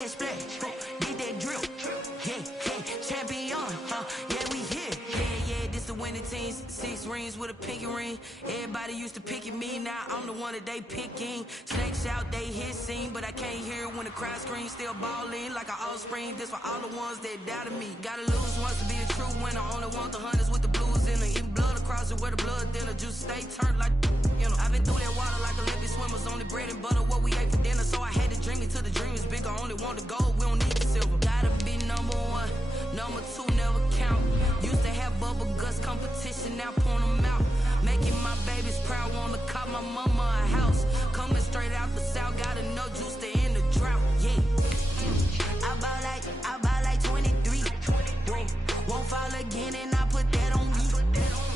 Did that drill, champion, yeah, we here, yeah, this the winning teams, 6 rings with a pinky ring, everybody used to pick at me, now I'm the one that they picking, snakes out, they hit scene, but I can't hear it when the crowd screams, still balling like an offspring, this for all the ones that doubted me, gotta lose once to be a true winner, only want the hunters with the blues in it, even blood across it where the blood thinner, juice stay turned like, you know, I've been through that water like Olympic swimmers, only bread and butter, what we ate for dinner, so I had to dream it till the dream is bigger, only want the gold, we don't need the silver, gotta be number 1, number 2 never count, used to have bubble guts competition, now point them out, making my babies proud, wanna cop my mama a house, coming straight out the south, gotta know juice to end the drought, yeah, I bought like 23, won't fall again and I put that on me,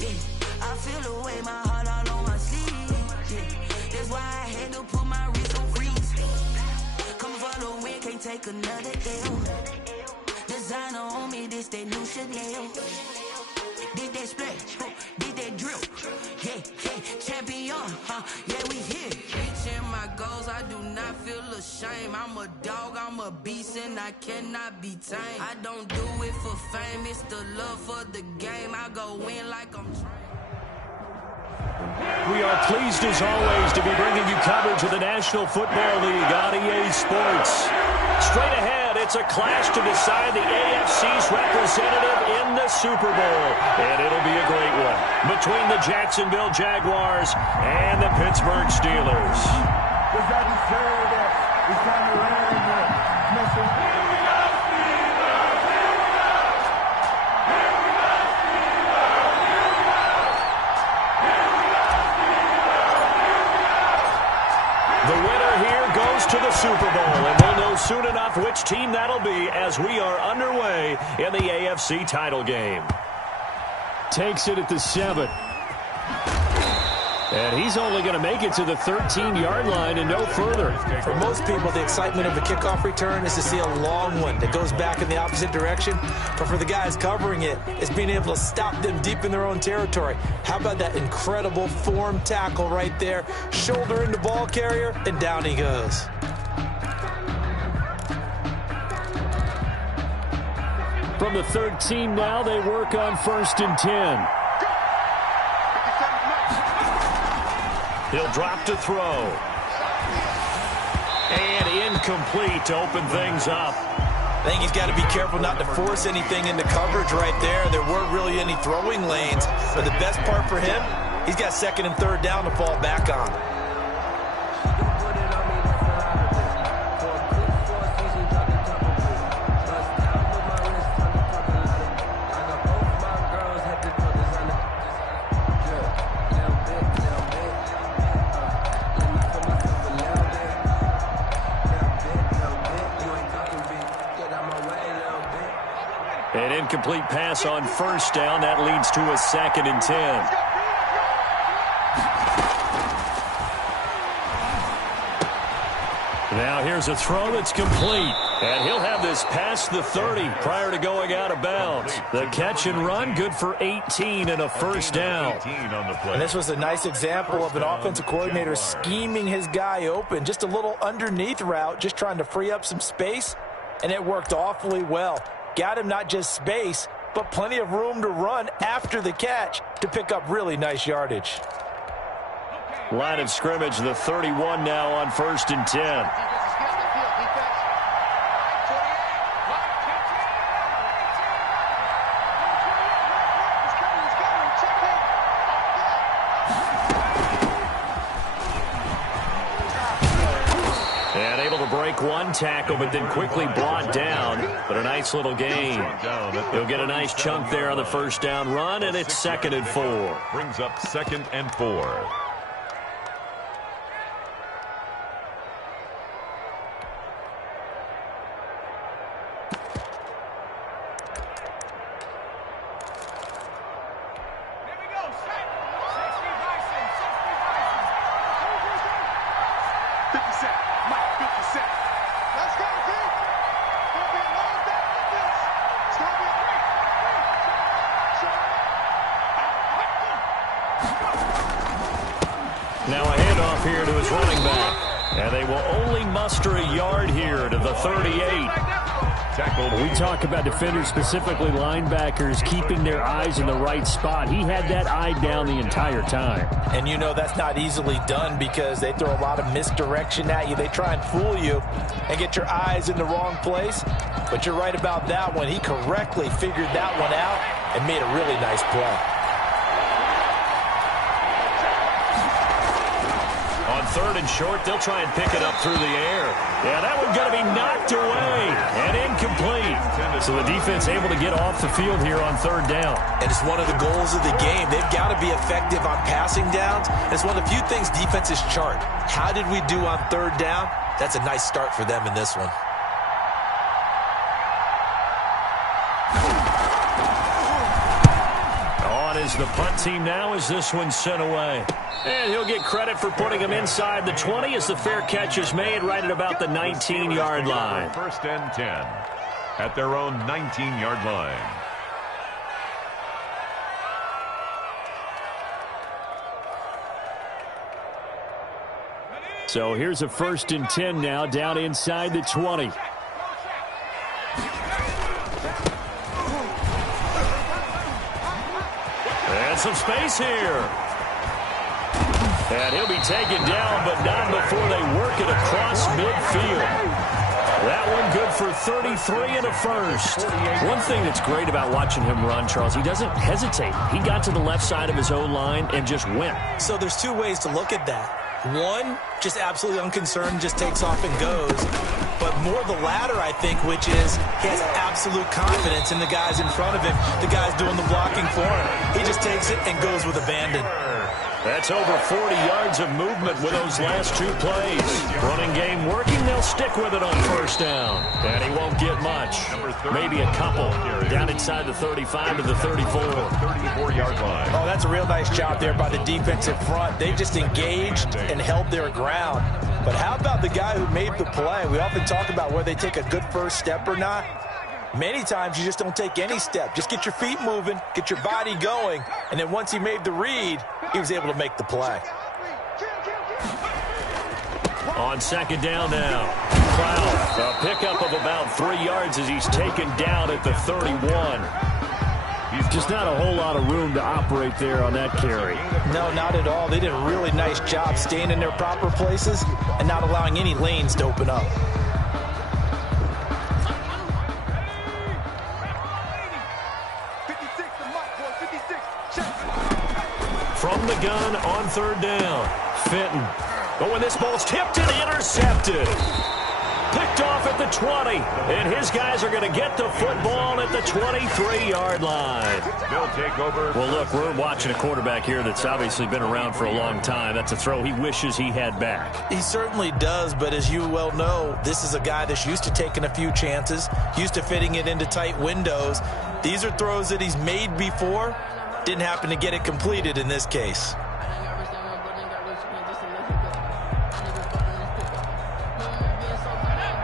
yeah, I feel the way my heart all on my sleeve, yeah, that's why I had to put my wrist on freeze, come for the win, can't take another L, designer on me, this that new Chanel, did that splash, did that drill, yeah, champion, yeah, we here, reaching my goals, I do not feel ashamed, I'm a dog, I'm a beast, and I cannot be tamed, I don't do it for fame, it's the love for the game, I go in like I'm trained. We are pleased as always to be bringing you coverage of the National Football League on EA Sports. Straight ahead, it's a clash to decide the AFC's representative in the Super Bowl. And it'll be a great one between the Jacksonville Jaguars and the Pittsburgh Steelers. Does that deserve that? It's time to learn that. The winner here goes to the Super Bowl, and we'll know soon enough which team that'll be as we are underway in the AFC title game. Takes it at the 7. And he's only going to make it to the 13-yard line and no further. For most people, the excitement of a kickoff return is to see a long one that goes back in the opposite direction. But for the guys covering it, it's being able to stop them deep in their own territory. How about that incredible form tackle right there? Shoulder in the ball carrier, and down he goes. From the 13 now, they work on 1st and 10. He'll drop to throw. And incomplete to open things up. I think he's got to be careful not to force anything into coverage right there. There weren't really any throwing lanes. But the best part for him, he's got 2nd and 3rd down to fall back on. An incomplete pass on 1st down. That leads to a 2nd and 10. Now here's a throw that's complete. And he'll have this past the 30 prior to going out of bounds. The catch and run, good for 18 and a 1st down. And this was a nice example of an offensive coordinator scheming his guy open. Just a little underneath route, just trying to free up some space. And it worked awfully well. Got him not just space, but plenty of room to run after the catch to pick up really nice yardage. Line of scrimmage, the 31 now on 1st and 10. Break one tackle, but then quickly brought down. But a nice little gain. He'll get a nice chunk there on the 1st down run, and it's 2nd and 4. Brings up 2nd and 4. Now a handoff here to his running back. And they will only muster a yard here to the 38. Tackle. We talk about defenders, specifically linebackers, keeping their eyes in the right spot. He had that eye down the entire time. And you know that's not easily done because they throw a lot of misdirection at you. They try and fool you and get your eyes in the wrong place. But you're right about that one. He correctly figured that one out and made a really nice play. On 3rd and short, they'll try and pick it up through the air. Yeah, that one's going to be knocked away and incomplete. So the defense able to get off the field here on 3rd down. And it's one of the goals of the game. They've got to be effective on passing downs. It's one of the few things defenses chart. How did we do on 3rd down? That's a nice start for them in this one. Is the punt team now as this one's sent away. And he'll get credit for putting him inside the 20 as the fair catch is made right at about the 19-yard line. 1st and 10 at their own 19-yard line. So here's a 1st and 10 now down inside the 20. And some space here. And he'll be taken down, but not before they work it across midfield. That one good for 33 and a first. One thing that's great about watching him run, Charles, he doesn't hesitate. He got to the left side of his own line and just went. So there's two ways to look at that. One, just absolutely unconcerned, just takes off and goes. But more the latter, I think, which is he has absolute confidence in the guys in front of him, the guys doing the blocking for him. He just takes it and goes with abandon. That's over 40 yards of movement with those last two plays. Running game working, they'll stick with it on 1st down. And he won't get much. Maybe a couple. Down inside the 35 to the 34. 34-yard line. Oh, that's a real nice job there by the defensive front. They just engaged and held their ground. But how about the guy who made the play? We often talk about whether they take a good first step or not. Many times you just don't take any step. Just get your feet moving, get your body going, and then once he made the read, he was able to make the play. On 2nd down now. Cloud, a pickup of about 3 yards as he's taken down at the 31. Just not a whole lot of room to operate there on that carry. No, not at all. They did a really nice job staying in their proper places and not allowing any lanes to open up. From the gun on 3rd down. Fenton. But when this ball's tipped and intercepted. Picked off at the 20. And his guys are going to get the football at the 23-yard line. They'll take over. Well, look, we're watching a quarterback here that's obviously been around for a long time. That's a throw he wishes he had back. He certainly does, but as you well know, this is a guy that's used to taking a few chances, used to fitting it into tight windows. These are throws that he's made before. Didn't happen to get it completed in this case.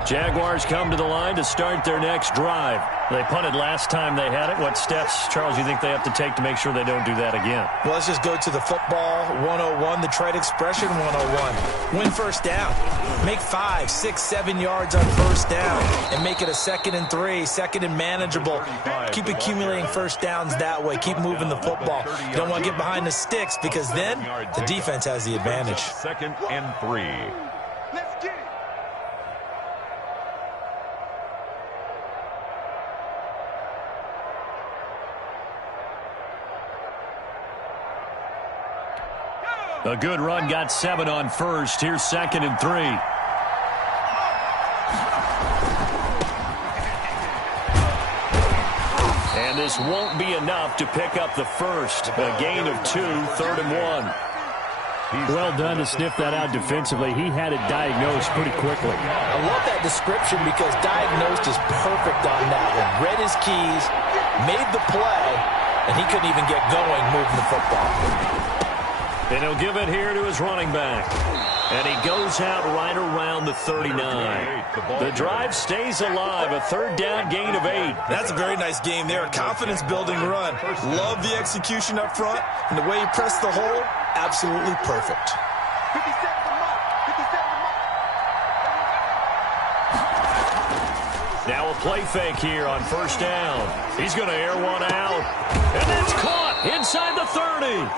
Jaguars come to the line to start their next drive. They punted last time they had it. What steps, Charles, you think they have to take to make sure they don't do that again? Well, let's just go to the football 101, the trade expression 101. Win 1st down. Make 5, 6, 7 yards on 1st down and make it a 2nd and 3, 2nd and manageable. Keep accumulating 1st downs that way. Keep moving the football. You don't want to get behind the sticks because then the defense has the advantage. 2nd and 3. A good run, got 7 on 1st. Here's 2nd and 3. And this won't be enough to pick up the first. A gain of 2, 3rd and 1. Well done to sniff that out defensively. He had it diagnosed pretty quickly. I love that description because diagnosed is perfect on that one. Read his keys, made the play, and he couldn't even get going moving the football. And he'll give it here to his running back. And he goes out right around the 39. The drive stays alive. A 3rd down gain of 8. That's a very nice game there. A confidence-building run. Love the execution up front. And the way he pressed the hole, absolutely perfect. Now a play fake here on first down. He's going to air one out. And that's caught inside the 30.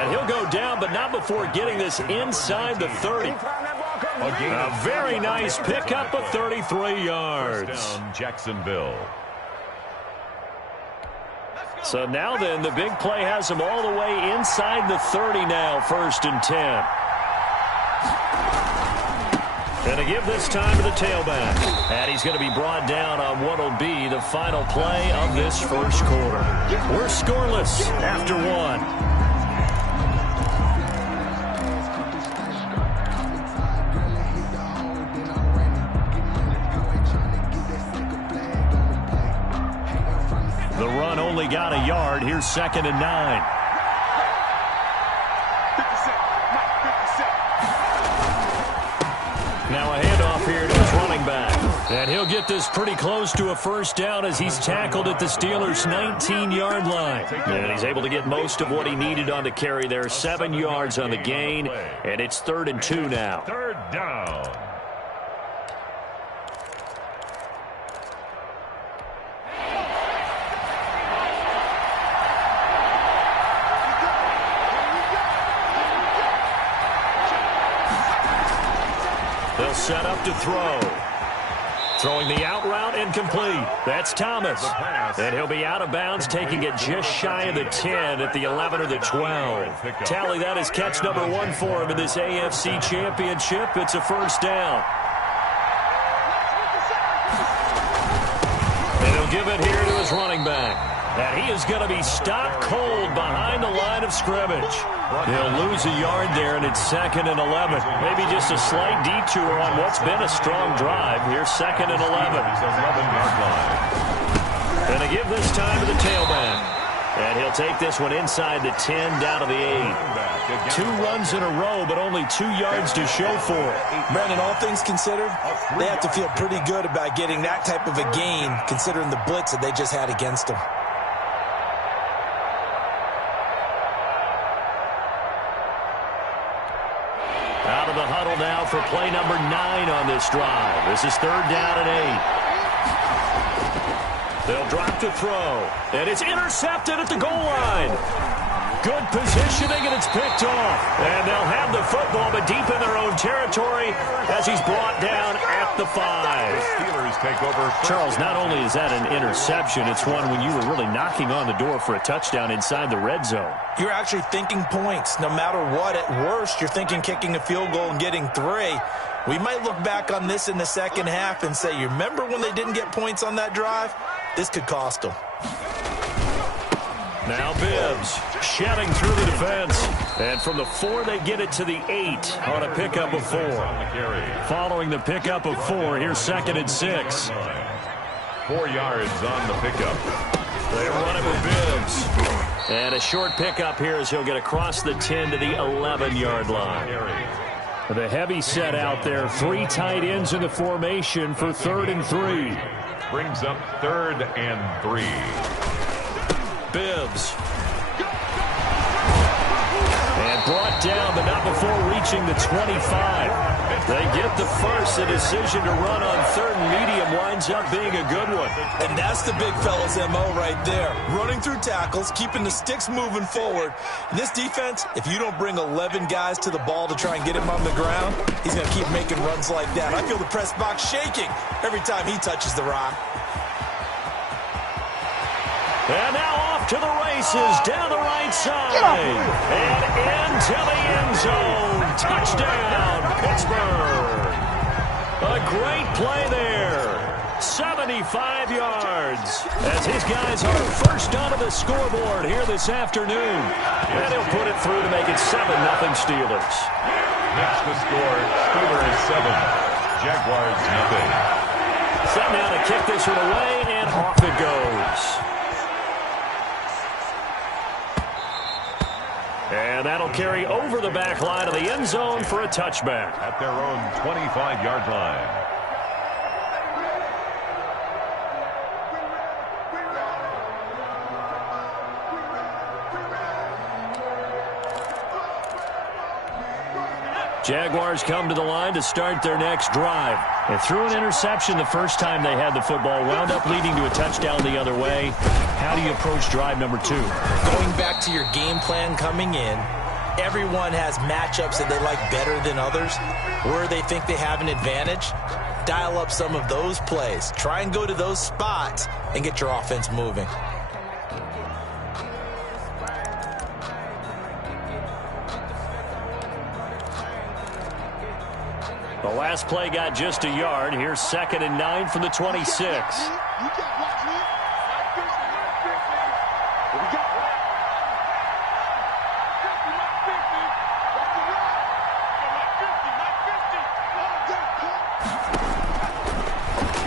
And he'll go down, but not before getting this inside the 30. A very nice pickup of 33 yards. First down, Jacksonville. So now then, the big play has him all the way inside the 30 now, 1st and 10. And to give this time to the tailback. And he's going to be brought down on what will be the final play of this first quarter. We're scoreless after one. The run only got a yard. Here's 2nd and 9. Now a handoff here to his running back. And he'll get this pretty close to a first down as he's tackled at the Steelers' 19-yard line. And he's able to get most of what he needed on the carry there. 7 yards on the gain. And it's 3rd and 2 now. 3rd down. They'll set up to throw. Throwing the out route incomplete. That's Thomas. And he'll be out of bounds, taking it just shy of the 10 at the 11 or the 12. Tally, that is catch number 1 for him in this AFC Championship. It's a first down. And he'll give it here to his running back. And he is going to be stopped cold behind the line of scrimmage. He'll lose a yard there, and it's 2nd and 11. Maybe just a slight detour on what's been a strong drive. Here's 2nd and 11. 11-yard line. And to give this time to the tailback. And he'll take this one inside the 10, down to the 8. 2 runs in a row, but only 2 yards to show for it. Brandon, all things considered, they have to feel pretty good about getting that type of a gain, considering the blitz that they just had against them. Out of the huddle now for play number 9 on this drive. This is 3rd down and 8. They'll drop to throw. And it's intercepted at the goal line. Good positioning, and it's picked off. And they'll have the football, but deep in their own territory as he's brought down at the 5. Steelers take over. Charles, not only is that an interception, it's one when you were really knocking on the door for a touchdown inside the red zone. You're actually thinking points. No matter what, at worst, you're thinking kicking a field goal and getting 3. We might look back on this in the second half and say, you remember when they didn't get points on that drive? This could cost them. Now Bibbs shedding through the defense. And from the 4, they get it to the 8 on a pickup of 4. Following the pickup of 4, here's 2nd and 6. 4 yards on the pickup. They run it with Bibbs. And a short pickup here as he'll get across the 10 to the 11-yard line. The heavy set out there. 3 tight ends in the formation for 3rd and 3. Brings up 3rd and 3. Bibbs. And brought down, but not before reaching the 25. They get the first. The decision to run on 3rd and medium winds up being a good one. And that's the big fella's MO right there. Running through tackles, keeping the sticks moving forward. In this defense, if you don't bring 11 guys to the ball to try and get him on the ground, he's going to keep making runs like that. I feel the press box shaking every time he touches the rock. And now off to the races, down the right side, and into the end zone. Touchdown, Pittsburgh. A great play there. 75 yards as his guys are first onto the scoreboard here this afternoon. And he'll put it through to make it 7-0 Steelers. Next to score, Steelers 7, Jaguars 0. Set now to kick this one away, and off it goes. And that'll carry over the back line of the end zone for a touchback. At their own 25-yard line. Jaguars come to the line to start their next drive. They threw an interception the first time they had the football, wound up leading to a touchdown the other way. How do you approach drive number 2? Going back to your game plan coming in, everyone has matchups that they like better than others, where they think they have an advantage. Dial up some of those plays. Try and go to those spots and get your offense moving. The last play got just a yard. Here's 2nd and 9 from the 26.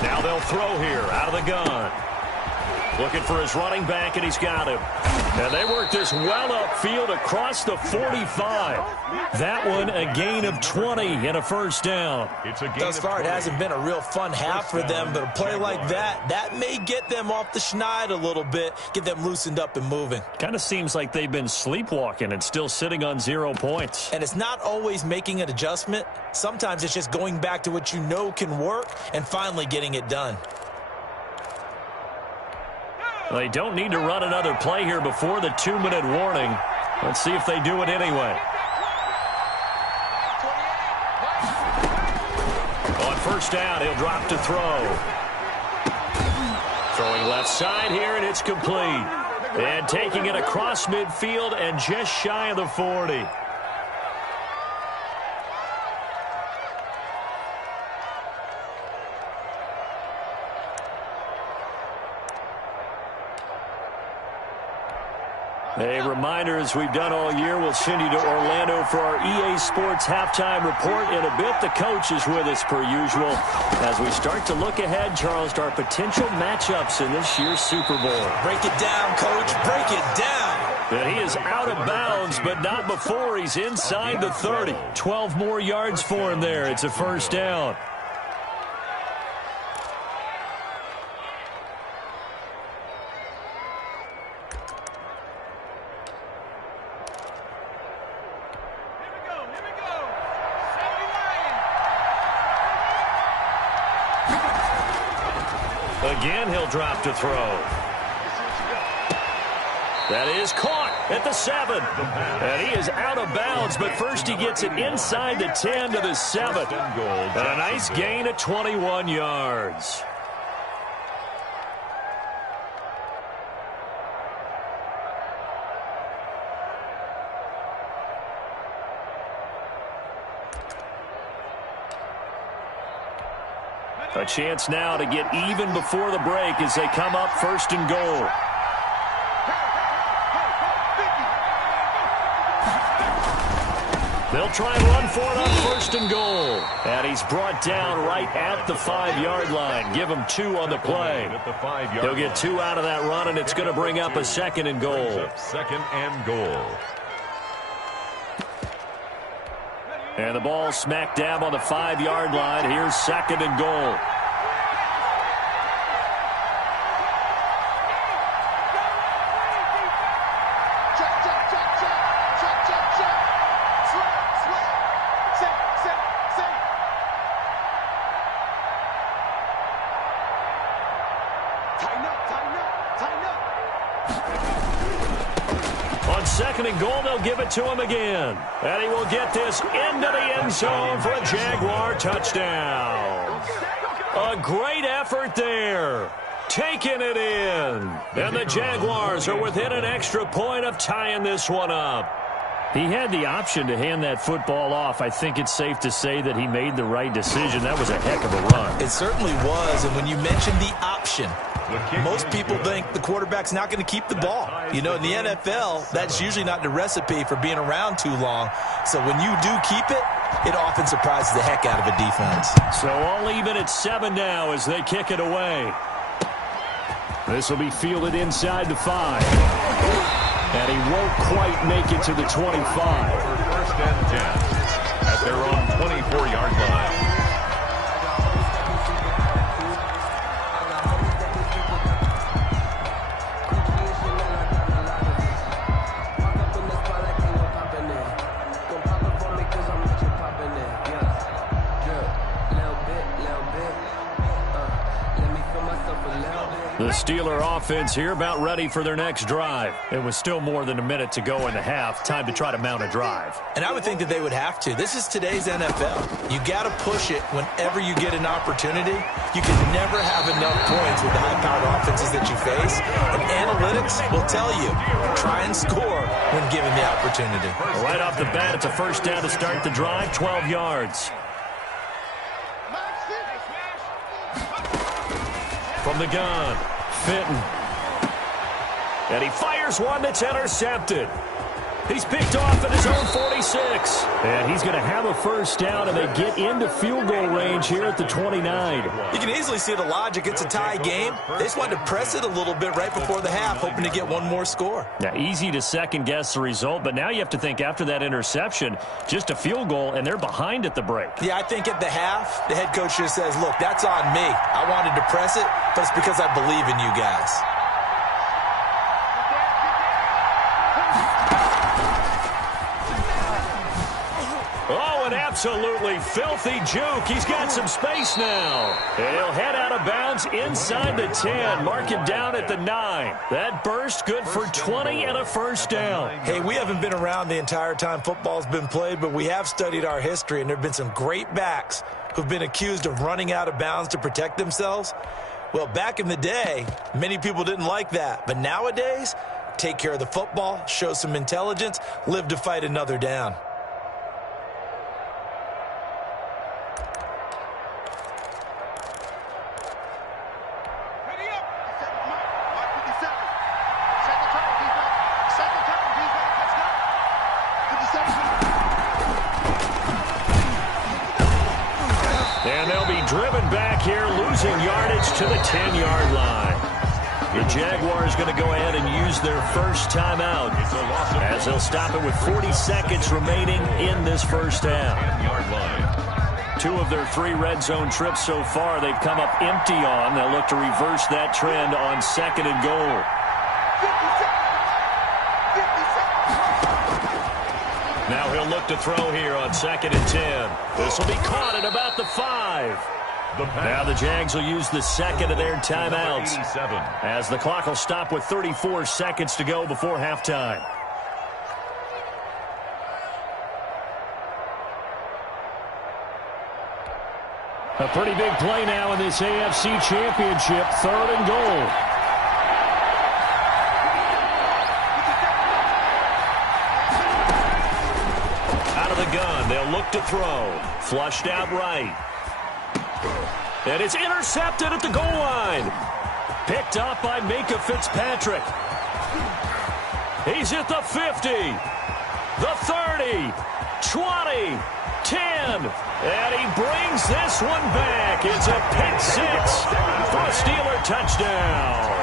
Now they'll throw here out of the gun. Looking for his running back, and he's got him. And they work this well upfield across the 45. That one a gain of 20 and a first down. Thus far, it hasn't been a real fun half for them, but a play like that may get them off the schneid a little bit, get them loosened up and moving. Kind of seems like they've been sleepwalking and still sitting on 0 points. And it's not always making an adjustment. Sometimes it's just going back to what you know can work and finally getting it done. They don't need to run another play here before the 2-minute warning. Let's see if they do it anyway. On first down, he'll drop to throw. Throwing left side here, and it's complete. And taking it across midfield and just shy of the 40. A reminder, as we've done all year, we'll send you to Orlando for our EA Sports halftime report. In a bit, the coach is with us per usual. As we start to look ahead, Charles, to our potential matchups in this year's Super Bowl. Break it down, Coach. Break it down. And he is out of bounds, but not before he's inside the 30. 12 more yards for him there. It's a first down. Again, he'll drop to throw. That is caught at the 7. And he is out of bounds, but first he gets it inside the 10 to the 7. And a nice gain of 21 yards. A chance now to get even before the break as they come up 1st and goal. They'll try and run for it on 1st and goal. And he's brought down right at the 5-yard line. Give him 2 on the play. He'll get 2 out of that run, and it's going to bring up a 2nd and goal. 2nd and goal. And the ball smack dab on the 5-yard line. Here's 2nd and goal. On 2nd and goal, they'll give it to him again. And he will get this into the end zone for a Jaguar touchdown. A great effort there. Taking it in. And the Jaguars are within an extra point of tying this one up. He had the option to hand that football off. I think it's safe to say that he made the right decision. That was a heck of a run. It certainly was. And when you mentioned the option, most people think the quarterback's not going to keep the ball. You know, in the NFL, that's usually not the recipe for being around too long. So when you do keep it, it often surprises the heck out of a defense. So all even at 7 now as they kick it away. This will be fielded inside the 5. And he won't quite make it to the 25. 1st and 10 at their own 24-yard line. The Steeler offense here about ready for their next drive. It was still more than a minute to go in the half. Time to try to mount a drive. And I would think that they would have to. This is today's NFL. You got to push it whenever you get an opportunity. You can never have enough points with the high-powered offenses that you face. And analytics will tell you, try and score when given the opportunity. Right off the bat, it's a first down to start the drive, 12 yards. From the gun, Fenton. And he fires one that's intercepted. He's picked off at his own 46. And he's going to have a first down, and they get into field goal range here at the 29. You can easily see the logic. It's a tie game. They just wanted to press it a little bit right before the half, hoping to get one more score. Now, easy to second-guess the result, but now you have to think after that interception, just a field goal, and they're behind at the break. Yeah, I think at the half, the head coach just says, look, that's on me. I wanted to press it, but it's because I believe in you guys. Absolutely filthy juke. He's got some space now. And he'll head out of bounds inside the 10. Mark him down at the 9. That burst good for 20 and a first down. Hey, we haven't been around the entire time football's been played, but we have studied our history, and there have been some great backs who've been accused of running out of bounds to protect themselves. Well, back in the day, many people didn't like that. But nowadays, take care of the football, show some intelligence, live to fight another down. And they'll be driven back here, losing yardage to the 10-yard line. The Jaguars going to go ahead and use their first timeout as they'll stop it with 40 seconds remaining in this first half. 2 of their 3 red zone trips so far they've come up empty on. They'll look to reverse that trend on 2nd and goal. Now he'll look to throw here on 2nd and 10. This will be caught at about the 5. Now the Jags will use the second of their timeouts as the clock will stop with 34 seconds to go before halftime. A pretty big play now in this AFC Championship, 3rd and goal. Gun. They'll look to throw. Flushed out right. And it's intercepted at the goal line. Picked up by Minkah Fitzpatrick. He's at the 50. The 30. 20. 10. And he brings this one back. It's a pick 6 for a Steeler touchdown.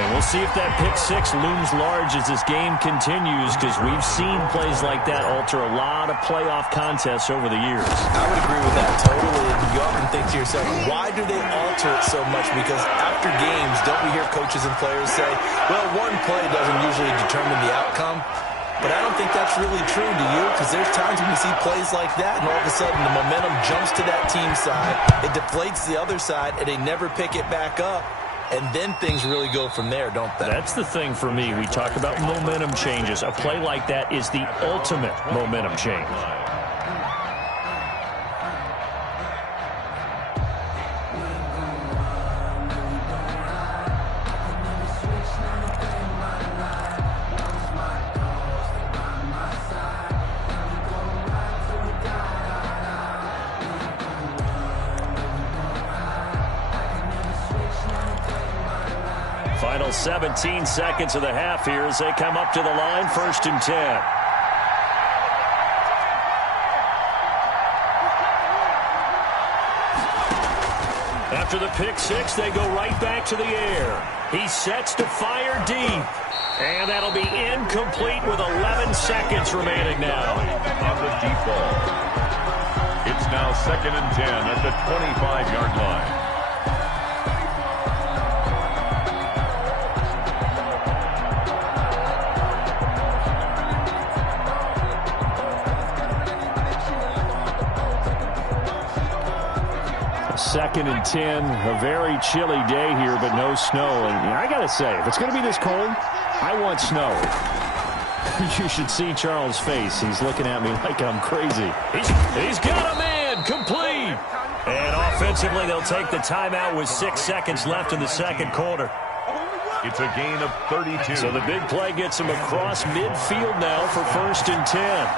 And we'll see if that pick 6 looms large as this game continues, because we've seen plays like that alter a lot of playoff contests over the years. I would agree with that totally. And you often think to yourself, why do they alter it so much? Because after games, don't we hear coaches and players say, well, one play doesn't usually determine the outcome? But I don't think that's really true, do you? Because there's times when you see plays like that, and all of a sudden the momentum jumps to that team side. It deflates the other side, and they never pick it back up. And then things really go from there, don't they? That's the thing for me. We talk about momentum changes. A play like that is the ultimate momentum change. Final 17 seconds of the half here as they come up to the line, 1st and 10. After the pick 6, they go right back to the air. He sets to fire deep. And that'll be incomplete with 11 seconds remaining now. On the deep ball. It's now 2nd and 10 at the 25-yard line. 2nd and 10. A very chilly day here, but no snow. And I got to say, if it's going to be this cold, I want snow. You should see Charles' face. He's looking at me like I'm crazy. He's got a man complete. And offensively, they'll take the timeout with 6 seconds left in the second quarter. It's a gain of 32. So the big play gets him across midfield now for 1st and 10.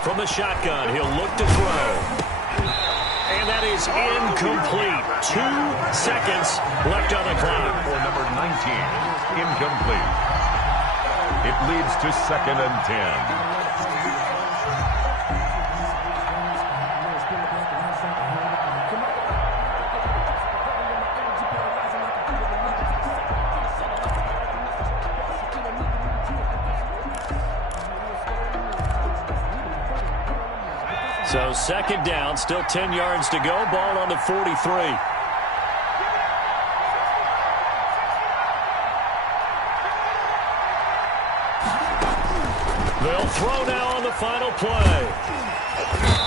From the shotgun, he'll look to throw. And that is incomplete. 2 seconds left on the clock. For number 19, incomplete. It leads to 2nd and 10. So 2nd down, still 10 yards to go. Ball on the 43. They'll throw now on the final play.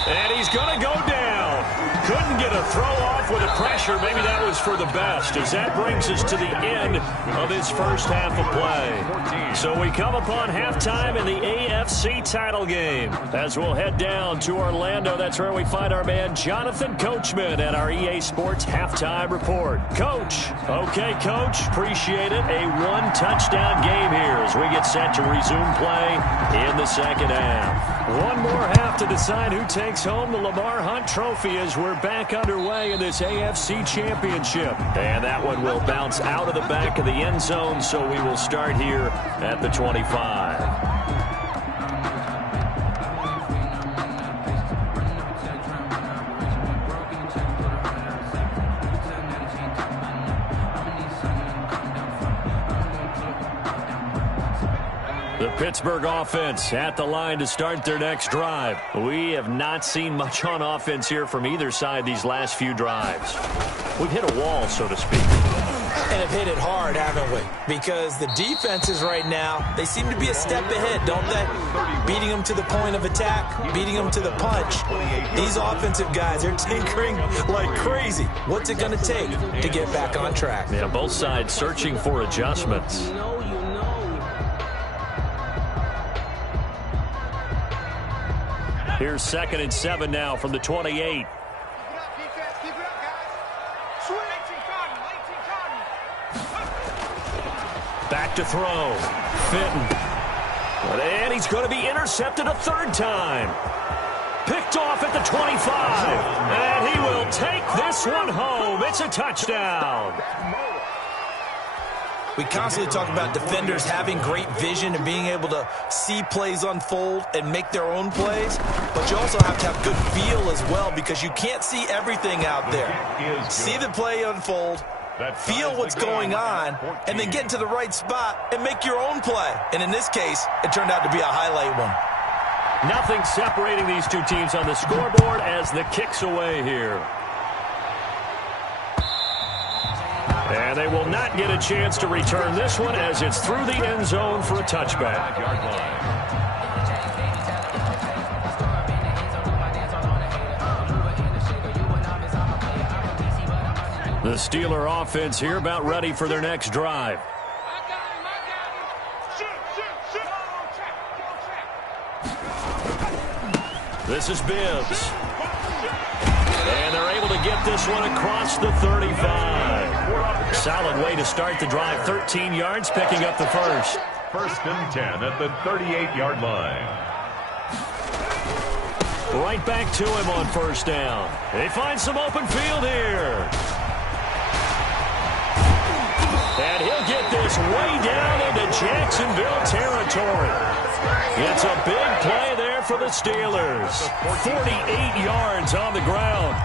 And he's going to go down. Couldn't get a throw off with the pressure. Maybe that was for the best, as that brings us to the end of his first half of play. So we come upon halftime in the AFC title game. As we'll head down to Orlando, that's where we find our man Jonathan Coachman at our EA Sports Halftime Report. Coach. Okay, Coach. Appreciate it. A 1-touchdown game here as we get set to resume play in the second half. One more half to decide who takes home the Lamar Hunt Trophy as we're back underway in this AFC Championship. And that one will bounce out of the back of the end zone, so we will start here at the 25. The Pittsburgh offense at the line to start their next drive. We have not seen much on offense here from either side these last few drives. We've hit a wall, so to speak. And have hit it hard, haven't we? Because the defenses right now, they seem to be a step ahead, don't they? Beating them to the point of attack, beating them to the punch. These offensive guys, they're tinkering like crazy. What's it going to take to get back on track? Yeah, both sides searching for adjustments. Here's 2nd and 7 now from the 28. Back to throw. Fitton. And he's going to be intercepted a 3rd time. Picked off at the 25. And he will take this one home. It's a touchdown. We constantly talk about defenders having great vision and being able to see plays unfold and make their own plays, but you also have to have good feel as well because you can't see everything out there. See the play unfold, feel what's going on, and then get into the right spot and make your own play. And in this case, it turned out to be a highlight one. Nothing separating these two teams on the scoreboard as the kick's away here. And they will not get a chance to return this one as it's through the end zone for a touchback. The Steeler offense here about ready for their next drive. This is Bibbs. And they're able to get this one across the 35. Solid way to start the drive. 13 yards, picking up the first. 1st and 10 at the 38-yard line. Right back to him on 1st down. They find some open field here. And he'll get this way down into Jacksonville territory. It's a big play there for the Steelers. 48 yards on the ground.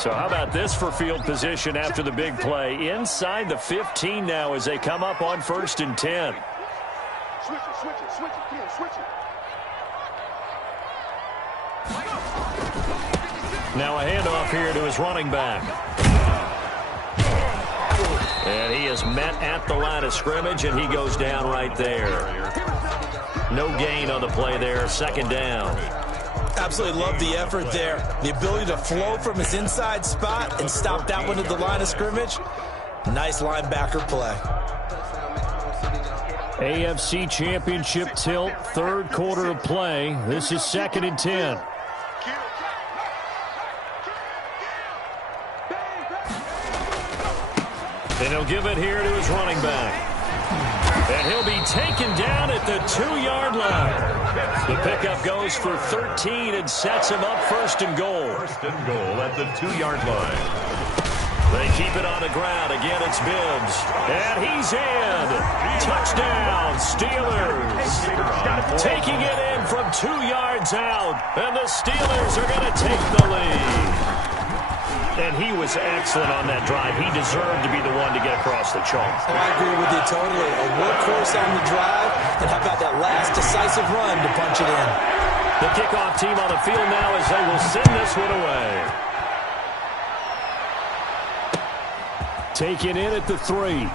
So how about this for field position after the big play? Inside the 15 now as they come up on 1st and 10. Switch it, Ken, switch it. Now a handoff here to his running back. And he is met at the line of scrimmage, and he goes down right there. No gain on the play there, second down. Absolutely love the effort there. The ability to flow from his inside spot and stop that one at the line of scrimmage. Nice linebacker play. AFC Championship tilt, third quarter of play. This is 2nd and 10. And he'll give it here to his running back. And he'll be taken down at the 2-yard line. The pickup goes for 13 and sets him up 1st and goal. 1st and goal at the 2-yard line. They keep it on the ground. Again, it's Bibbs. And he's in. Touchdown, Steelers. Taking it in from 2 yards out. And the Steelers are going to take the lead. And he was excellent on that drive. He deserved to be the one to get across the chalk. Oh, I agree with you totally. A workhorse on the drive. And how about that last decisive run to punch it in? The kickoff team on the field now as they will send this one away. Taken in at the 3.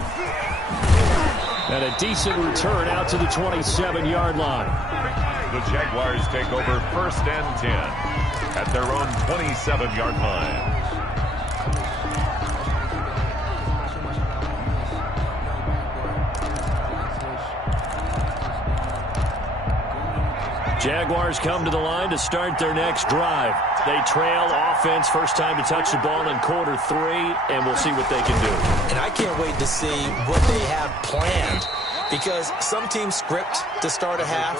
And a decent return out to the 27-yard line. The Jaguars take over 1st and 10 at their own 27-yard line. Jaguars come to the line to start their next drive. They trail offense, first time to touch the ball in quarter 3, and we'll see what they can do. And I can't wait to see what they have planned, because some teams script to start a half.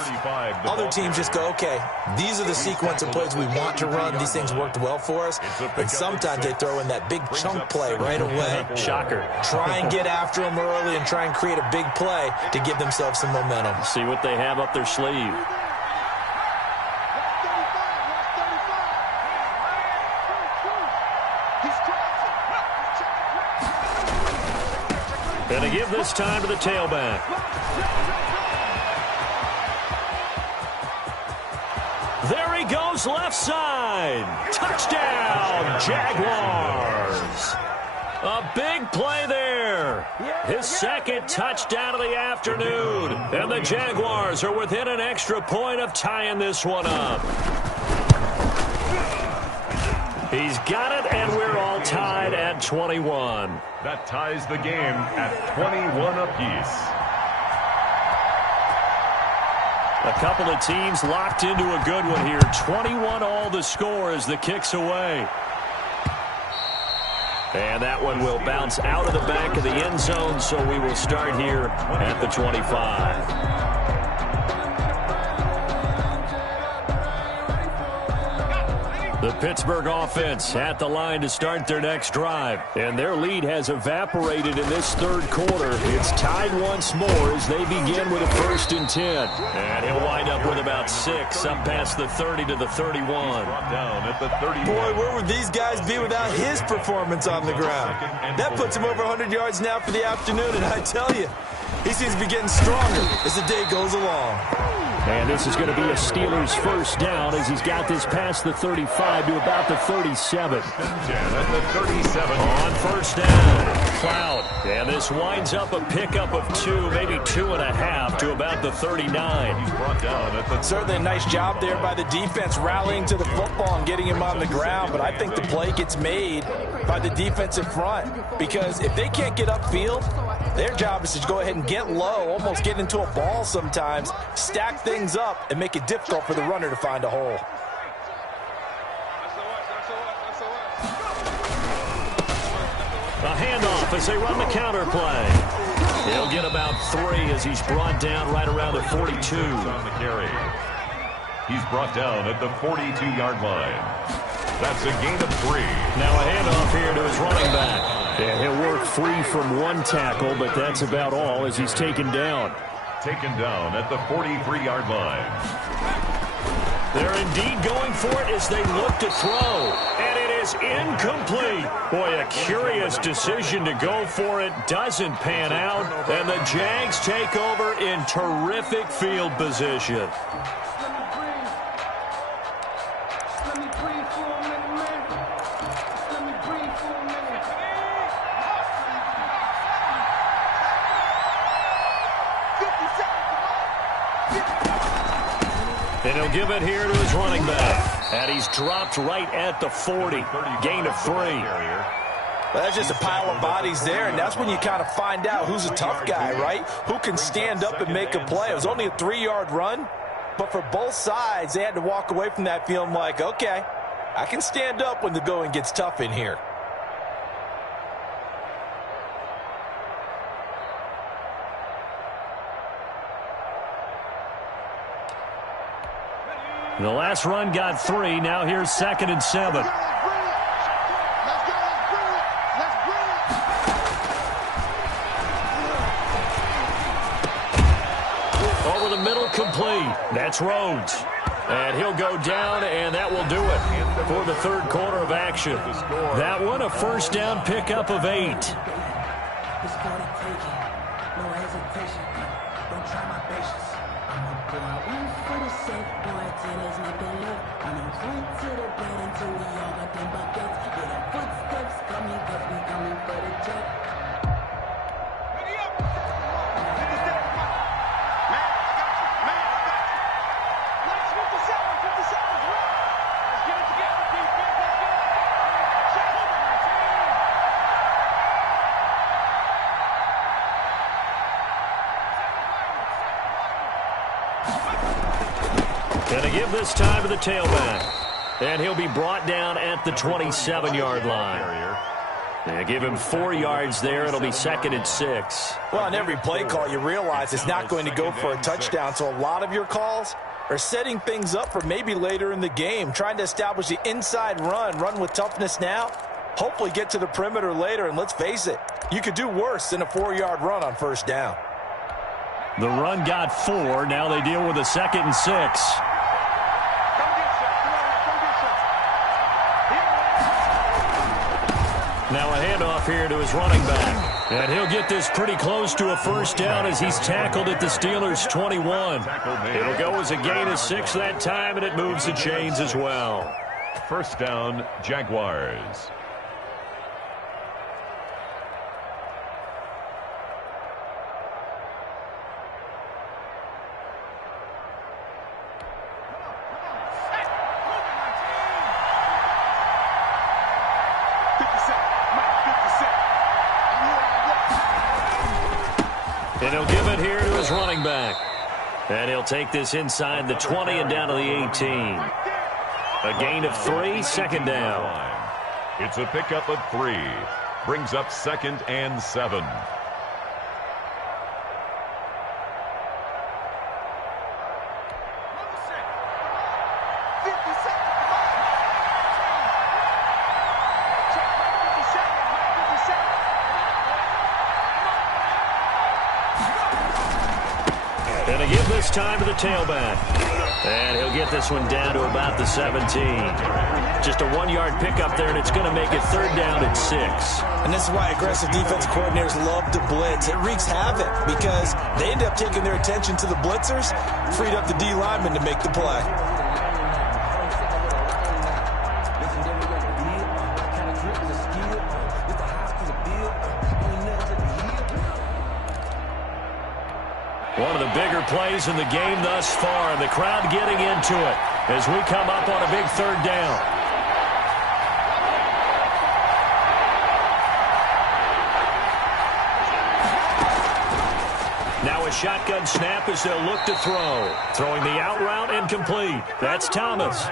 Other teams just go, okay, these are the sequence of plays we want to run. These things worked well for us. And sometimes they throw in that big chunk play right away. Shocker. Try and get after them early and try and create a big play to give themselves some momentum. See what they have up their sleeve. And to give this time to the tailback. There he goes, left side. Touchdown, Jaguars. A big play there. His 2nd touchdown of the afternoon. And the Jaguars are within an extra point of tying this one up. He's got it, and we're all tied at 21. That ties the game at 21 apiece. A couple of teams locked into a good one here. 21 all the score as the kick's away. And that one will bounce out of the back of the end zone, so we will start here at the 25. The Pittsburgh offense at the line to start their next drive. And their lead has evaporated in this third quarter. It's tied once more as they begin with a 1st and 10. And he'll wind up with about 6, up past the 30 to the 31. Down at the 30. Boy, where would these guys be without his performance on the ground? That puts him over 100 yards now for the afternoon, and I tell you, he seems to be getting stronger as the day goes along. And this is going to be a Steelers first down as he's got this past the 35 to about the 37. At the 37. On first down, Cloud. And this winds up a pickup of 2, maybe 2.5 to about the 39. He's brought down at the Certainly a nice job there by the defense rallying to the football and getting him on the ground. But I think the play gets made by the defensive front, because if they can't get upfield, their job is to go ahead and get low, almost get into a ball sometimes, stack things up, and make it difficult for the runner to find a hole. A handoff as they run the counter play. He'll get about 3 as he's brought down right around the 42. On the carry. He's brought down at the 42-yard line. That's a gain of 3. Now a handoff here to his running back. And he'll work free from 1 tackle, but that's about all as he's taken down. Taken down at the 43-yard line. They're indeed going for it as they look to throw. And it is incomplete. Boy, a curious decision to go for it. Doesn't pan out. And the Jags take over in terrific field position. And he'll give it here to his running back. And he's dropped right at the 40. Gain of 3. Well, that's just a pile of bodies there, and that's when you kind of find out who's a tough guy, right? Who can stand up and make a play. It was only a 3-yard run, but for both sides, they had to walk away from that feeling like, okay, I can stand up when the going gets tough in here. The last run got 3. Now here's 2nd and 7. Over the middle, complete. That's Rhodes. And he'll go down, and that will do it for the third quarter of action. That one, a first down pickup of 8. And to give this time to the tailback. And he'll be brought down at the 27-yard line. And give him 4 yards there. It'll be 2nd and 6. Well, on every play call, you realize it's not going to go for a touchdown. So a lot of your calls are setting things up for maybe later in the game, trying to establish the inside run with toughness now, hopefully get to the perimeter later. And let's face it, you could do worse than a 4-yard run on first down. The run got 4. Now they deal with a 2nd and 6. Now a handoff here to his running back. And he'll get this pretty close to a first down as he's tackled at the Steelers' 21. It'll go as a gain of 6 that time, and it moves the chains as well. First down, Jaguars. And he'll give it here to his running back. And he'll take this inside the 20 and down to the 18. A gain of 3, 2nd down. It's a pickup of 3. Brings up 2nd and 7. And to give this time to the tailback. And he'll get this one down to about the 17. Just a 1-yard pickup there, and it's going to make it 3rd down and 6. And this is why aggressive defense coordinators love to blitz. It wreaks havoc because they end up taking their attention to the blitzers, freed up the D lineman to make the play. One of the bigger plays in the game thus far, and the crowd getting into it as we come up on a big 3rd down. Now a shotgun snap as they'll look to throw. Throwing the out route and complete. That's Thomas.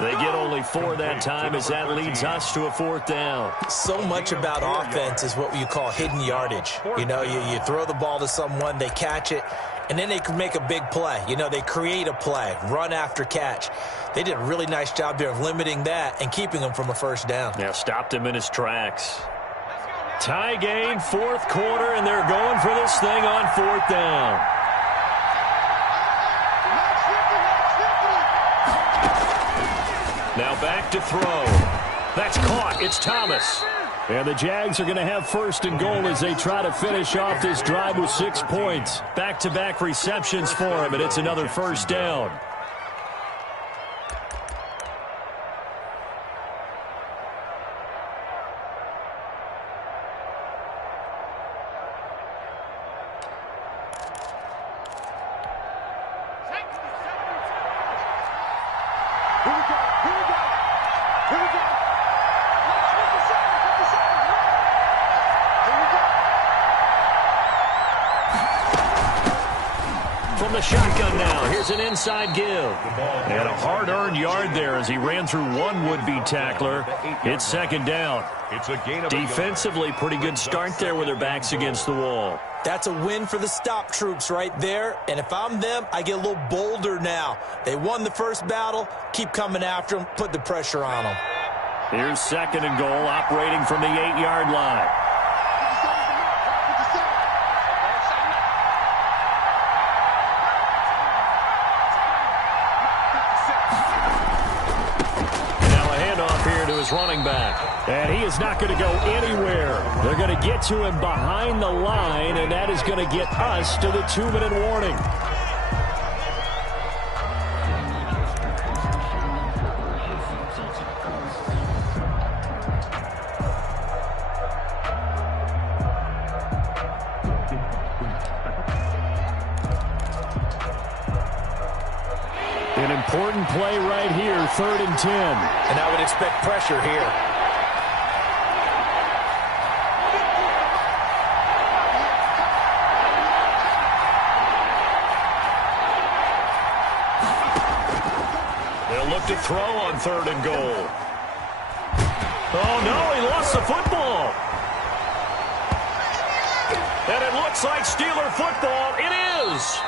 They get only 4 that time as that leads us to a 4th down. So much about offense is what you call hidden yardage. You know, you throw the ball to someone, they catch it, and then they can make a big play. You know, they create a play, run after catch. They did a really nice job there of limiting that and keeping him from a first down. Yeah, stopped him in his tracks. Tie game, 4th quarter, and they're going for this thing on 4th down. Now back to throw. That's caught. It's Thomas. And the Jags are going to have 1st and goal as they try to finish off this drive with 6 points. Back-to-back receptions for him, and it's another first down. From the shotgun now, here's an inside give. And a hard-earned yard there as he ran through one would-be tackler. It's second down. It's a gain of Defensively, pretty good start there with their backs against the wall. That's a win for the stop troops right there. And if I'm them, I get a little bolder now. They won the first battle. Keep coming after them. Put the pressure on them. Here's second and goal, operating from the 8-yard line. Running back, and he is not going to go anywhere. They're going to get to him behind the line, and that is going to get us to the 2-minute warning. An important play right here, 3rd and 10. And I would expect pressure here. They'll look to throw on 3rd and goal. Oh, no, he lost the football. And it looks like Steeler football. It is.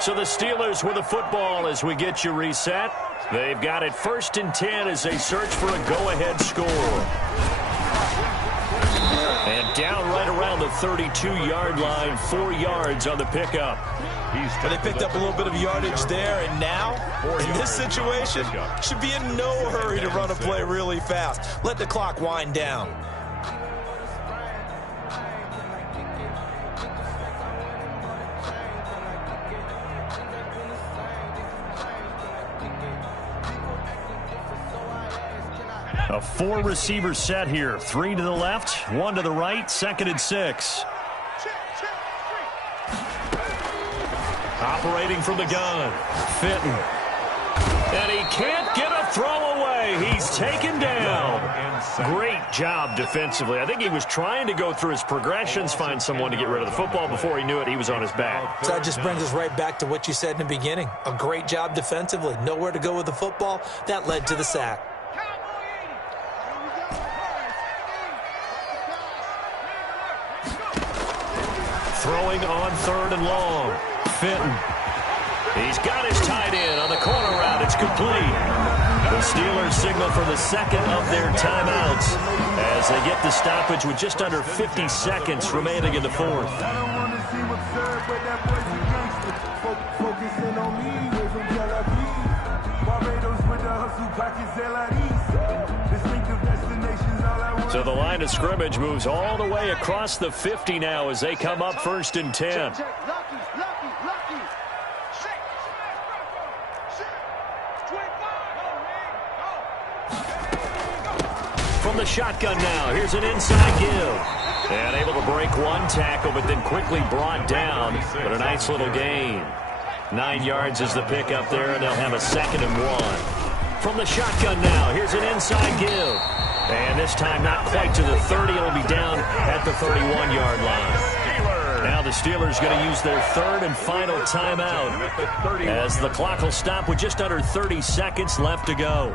So the Steelers with the football as we get you reset. They've got it 1st and 10 as they search for a go-ahead score. And down right around the 32-yard line, 4 yards on the pickup. They picked up a little bit of yardage there, and now, in this situation, should be in no hurry to run a play really fast. Let the clock wind down. A 4-receiver set here. 3 to the left, 1 to the right, 2nd and 6. Operating from the gun. Fitton. And he can't get a throw away. He's taken down. Great job defensively. I think he was trying to go through his progressions, find someone to get rid of the football. Before he knew it, he was on his back. So that just brings us right back to what you said in the beginning. A great job defensively. Nowhere to go with the football. That led to the sack. Throwing on 3rd and long. Fitton. He's got his tight end on the corner route. It's complete. The Steelers signal for the second of their timeouts as they get the stoppage with just under 50 seconds remaining in the 4th. So the line of scrimmage moves all the way across the 50 now as they come up 1st and 10. From the shotgun now, here's an inside give. And able to break one tackle, but then quickly brought down. But a nice little gain. 9 yards is the pickup there, and they'll have a 2nd and 1. From the shotgun now, here's an inside give. And this time not quite to the 30. It'll be down at the 31-yard line. Now the Steelers going to use their 3rd and final timeout as the clock will stop with just under 30 seconds left to go.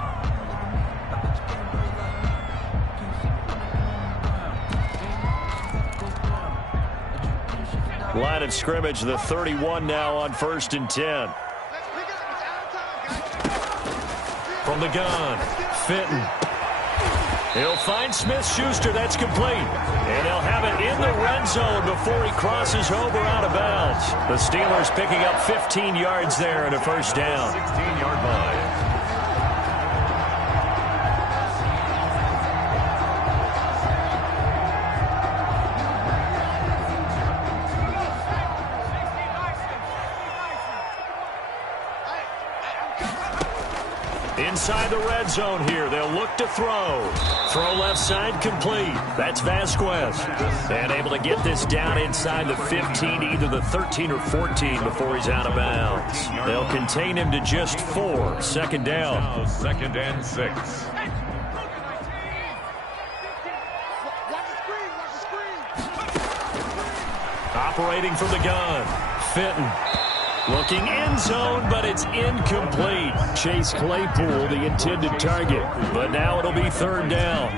Line of scrimmage, the 31 now on 1st and 10. From the gun, Fitton. He'll find Smith-Schuster. That's complete. And they'll have it in the red zone before he crosses over out of bounds. The Steelers picking up 15 yards there and a first down. 16-yard line. Inside the red zone here, they'll look to throw. Throw left side complete. That's Vasquez. And able to get this down inside the 15, either the 13 or 14 before he's out of bounds. They'll contain him to just 4. Second down. Now 2nd and 6. Operating from the gun. Fenton. Looking end zone, but it's incomplete. Chase Claypool, the intended target. But now it'll be 3rd down.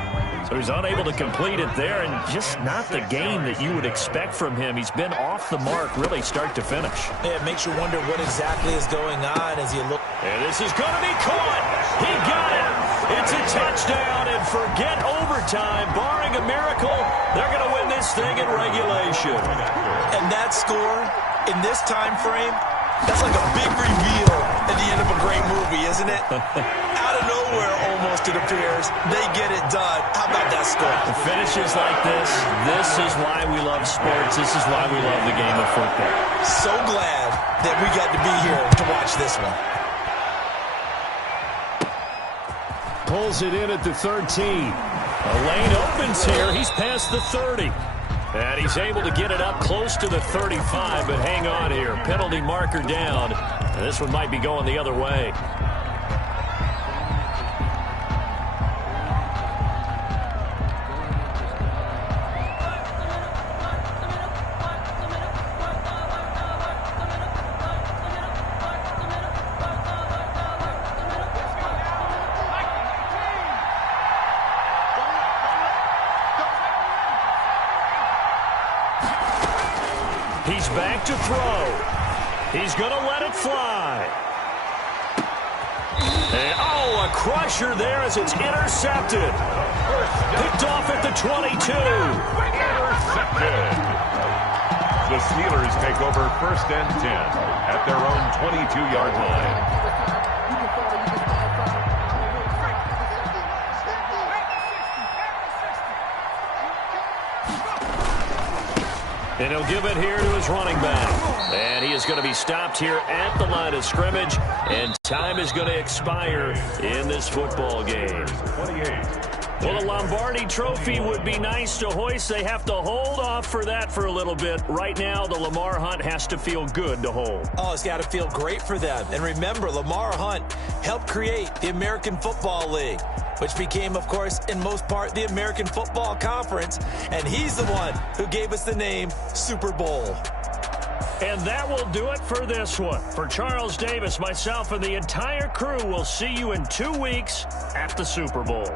So he's unable to complete it there, and just not the game that you would expect from him. He's been off the mark, really start to finish. Yeah, it makes you wonder what exactly is going on as you look. And this is going to be caught. He got it. It's a touchdown, and forget overtime. Barring a miracle, they're going to win this thing in regulation. And that score in this time frame, that's like a big reveal at the end of a great movie, isn't it? Out of nowhere, almost, it appears. They get it done. How about that score? The finishes like this is why we love sports. This is why we love the game of football. So glad that we got to be here to watch this one. Pulls it in at the 13. A lane opens here. He's past the 30. And he's able to get it up close to the 35, but hang on here. Penalty marker down. And this one might be going the other way. He's back to throw. He's going to let it fly. And, oh, a crusher there as it's intercepted. Picked off at the 22. Intercepted. The Steelers take over 1st and 10 at their own 22-yard line. And he'll give it here to his running back. And he is going to be stopped here at the line of scrimmage. And time is going to expire in this football game. 28. Well, the Lombardi Trophy would be nice to hoist. They have to hold off for that for a little bit. Right now, the Lamar Hunt has to feel good to hold. Oh, it's got to feel great for them. And remember, Lamar Hunt helped create the American Football League, which became, of course, in most part, the American Football Conference. And he's the one who gave us the name Super Bowl. And that will do it for this one. For Charles Davis, myself, and the entire crew, we'll see you in 2 weeks at the Super Bowl.